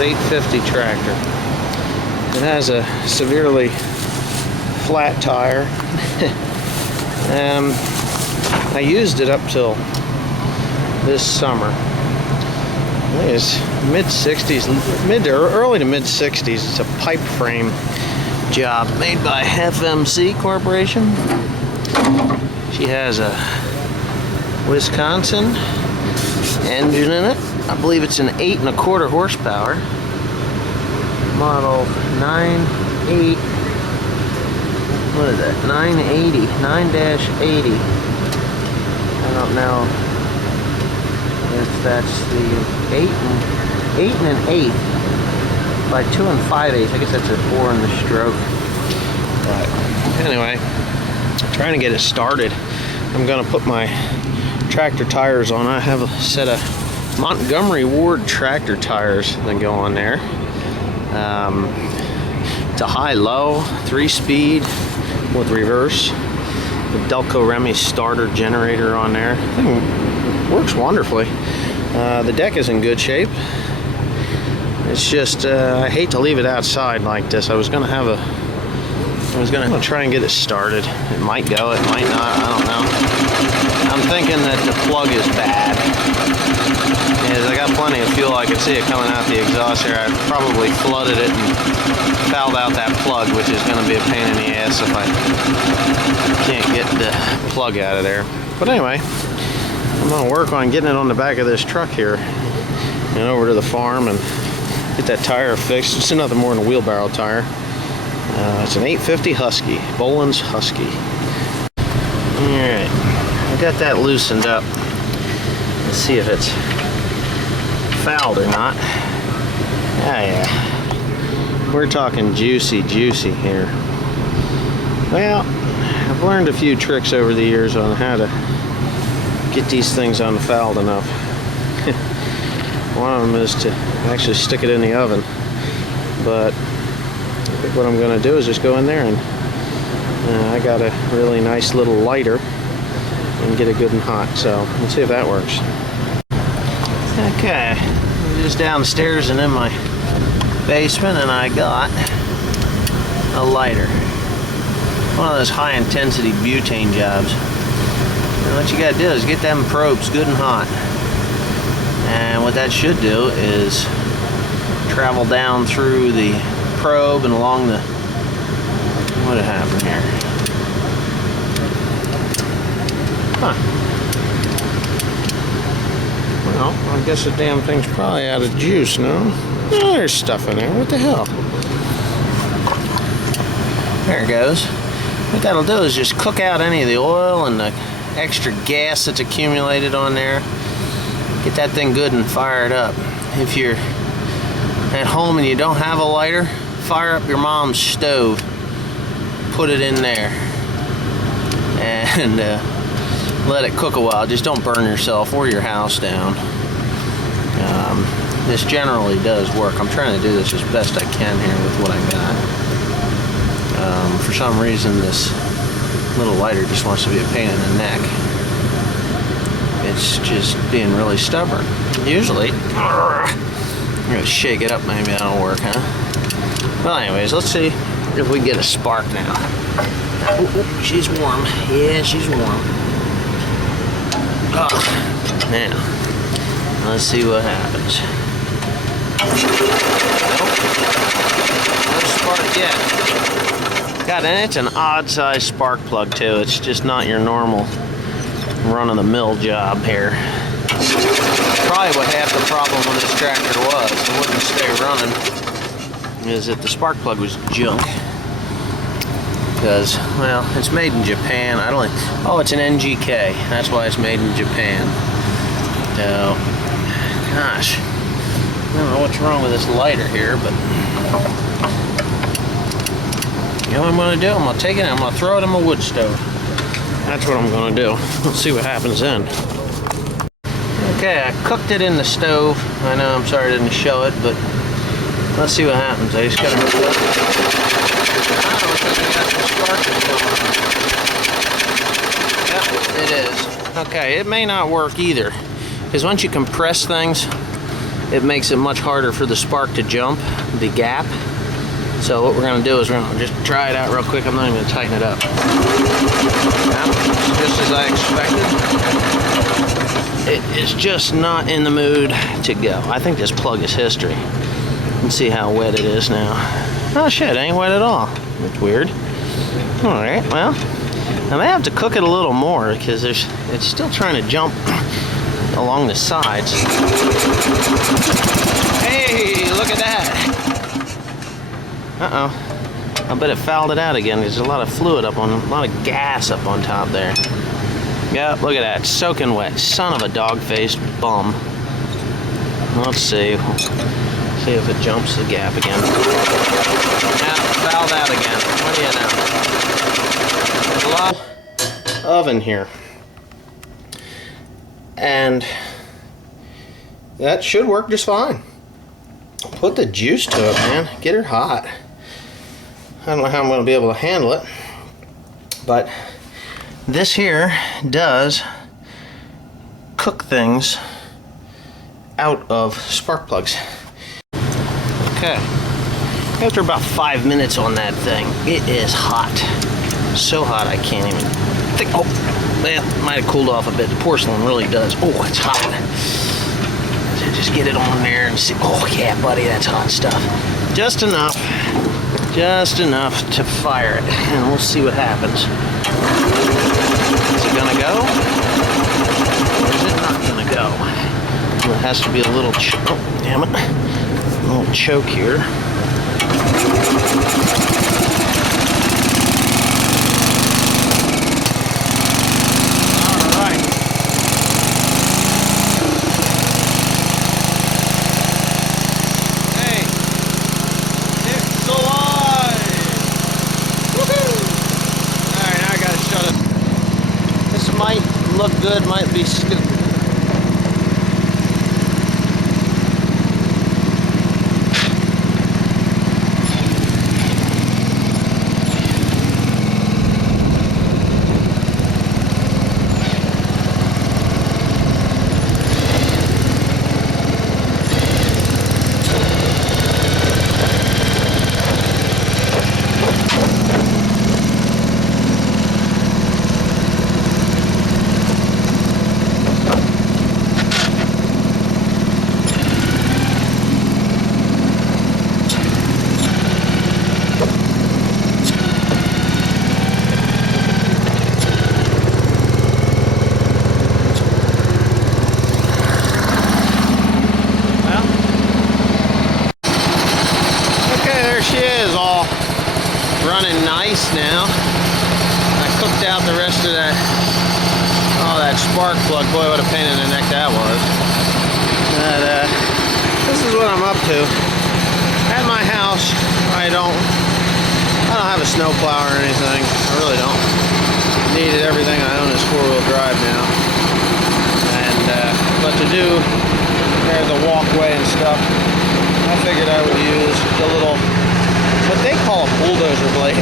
850 tractor. It has a severely flat tire. I used it up till this summer. I think it's mid-60s, early to mid-60s. It's a pipe frame job made by FMC Corporation. She has a Wisconsin engine in it. I believe it's an 8 1/4 horsepower. Model 9.8. What is that? 980. 9-80. I don't know if that's the 8 and 1/8 by 2 5/8. I guess that's a 4 in the stroke. But anyway, trying to get it started. I'm gonna put my tractor tires on. I have a set of Montgomery Ward tractor tires that go on there. It's a high-low 3-speed with reverse. The Delco Remy starter generator on there. I think it works wonderfully. The deck is in good shape. It's just I hate to leave it outside like this. I was gonna try and get it started. It might go, it might not, I don't know. I'm thinking that the plug is bad. I got plenty of fuel. I can see it coming out the exhaust here. I probably flooded it and fouled out that plug, which is going to be a pain in the ass if I can't get the plug out of there. But anyway, I'm going to work on getting it on the back of this truck here and over to the farm and get that tire fixed. It's nothing more than a wheelbarrow tire. It's an 850 Husky, Bolens Husky. Alright, I got that loosened up. Let's see if it's fouled or not. Yeah. We're talking juicy here. Well, I've learned a few tricks over the years on how to get these things unfouled enough. One of them is to actually stick it in the oven. But I think what I'm going to do is just go in there and I got a really nice little lighter and get it good and hot. So let's see if that works. Okay, I'm just downstairs and in my basement, and I got a lighter. One of those high intensity butane jobs. And what you gotta do is get them probes good and hot. And what that should do is travel down through the probe and along the, what happened here? Huh. Well, I guess the damn thing's probably out of juice now. Oh, there's stuff in there. What the hell? There it goes. What that'll do is just cook out any of the oil and the extra gas that's accumulated on there. Get that thing good and fire it up. If you're at home and you don't have a lighter, fire up your mom's stove. Put it in there. And let it cook a while. Just don't burn yourself or your house down. This generally does work. I'm trying to do this as best I can here with what I got. For some reason, this little lighter just wants to be a pain in the neck. It's just being really stubborn. Usually, I'm going to shake it up. Maybe that'll work, huh? Well, anyways, let's see if we get a spark now. Ooh, she's warm. Yeah, she's warm. Oh, now, let's see what happens. Nope. No spark yet. God, and it's an odd-sized spark plug, too. It's just not your normal run-of-the-mill job here. Probably what half the problem with this tractor was, it wouldn't stay running, is that the spark plug was junk. Because, well, it's made in Japan. I don't think, oh, it's an NGK. That's why it's made in Japan. So, gosh, I don't know what's wrong with this lighter here, but you know what I'm going to do? I'm going to take it and I'm going to throw it in my wood stove. That's what I'm going to do. Let's see what happens then. Okay, I cooked it in the stove. I know, I'm sorry I didn't show it, but let's see what happens. I just got to move it up. Yep, it is. Okay, it may not work either, because once you compress things, it makes it much harder for the spark to jump the gap. So what we're going to do is we're going to just try it out real quick. I'm not even going to tighten it up. Yeah, just as I expected. It is just not in the mood to go. I think this plug is history. Let's see how wet it is now. Oh shit, it ain't wet at all. That's weird. Alright, well, I may have to cook it a little more because it's still trying to jump along the sides. Hey, look at that. Uh-oh. I bet it fouled it out again. There's a lot of fluid a lot of gas up on top there. Yep, look at that. Soaking wet. Son of a dog-faced bum. Let's see. See if it jumps the gap again. Yeah, fouled out again. What do you know? There's a lot of oven here. And that should work just fine. Put the juice to it, man. Get her hot. I don't know how I'm going to be able to handle it. But this here does cook things out of spark plugs. Okay, after about 5 minutes on that thing, it is hot. So hot I can't even think. Oh, that might have cooled off a bit. The porcelain really does. Oh, it's hot. So just get it on there and see. Oh yeah, buddy, that's hot stuff. Just enough to fire it, and we'll see what happens. Is it gonna go? Or is it not gonna go? Well, it has to be a little. Oh, damn it. A little choke here. Alright. Hey, it's alive! Woohoo! Alright, now I gotta shut it. This might look good, might be stupid. Running nice now. I cooked out the rest of that. Oh, that spark plug. Boy, what a pain in the neck that was. But this is what I'm up to. At my house, I don't have a snow plow or anything. I really don't. Needed everything I own is 4-wheel drive now. And but to do the walkway and stuff, I figured I would use the little, what they call a bulldozer blade.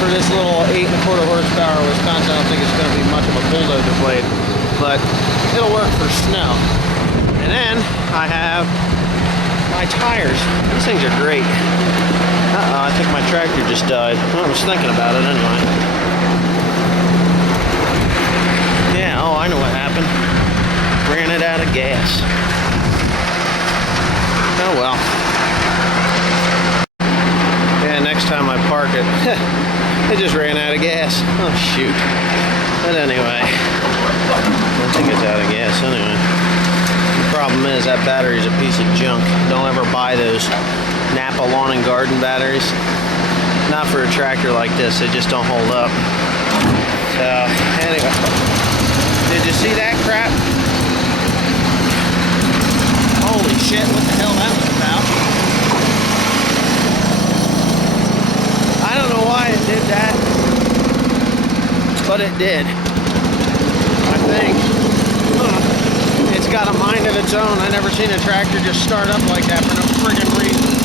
For this little 8 1/4 horsepower Wisconsin, I don't think it's going to be much of a bulldozer blade, but it'll work for snow. And then I have my tires. These things are great. Uh-oh, I think my tractor just died. Well, I was thinking about it anyway. Yeah, oh, I know what happened. Ran it out of gas. Oh well. Next time I park it, it just ran out of gas. Oh shoot. But anyway, I think it's out of gas anyway. The problem is that battery's a piece of junk. Don't ever buy those Napa lawn and garden batteries. Not for a tractor like this, they just don't hold up. So anyway, did you see that crap? Holy shit, what the hell that was about? I don't know why it did that, but it did. I think it's got a mind of its own. I never seen a tractor just start up like that for no friggin' reason.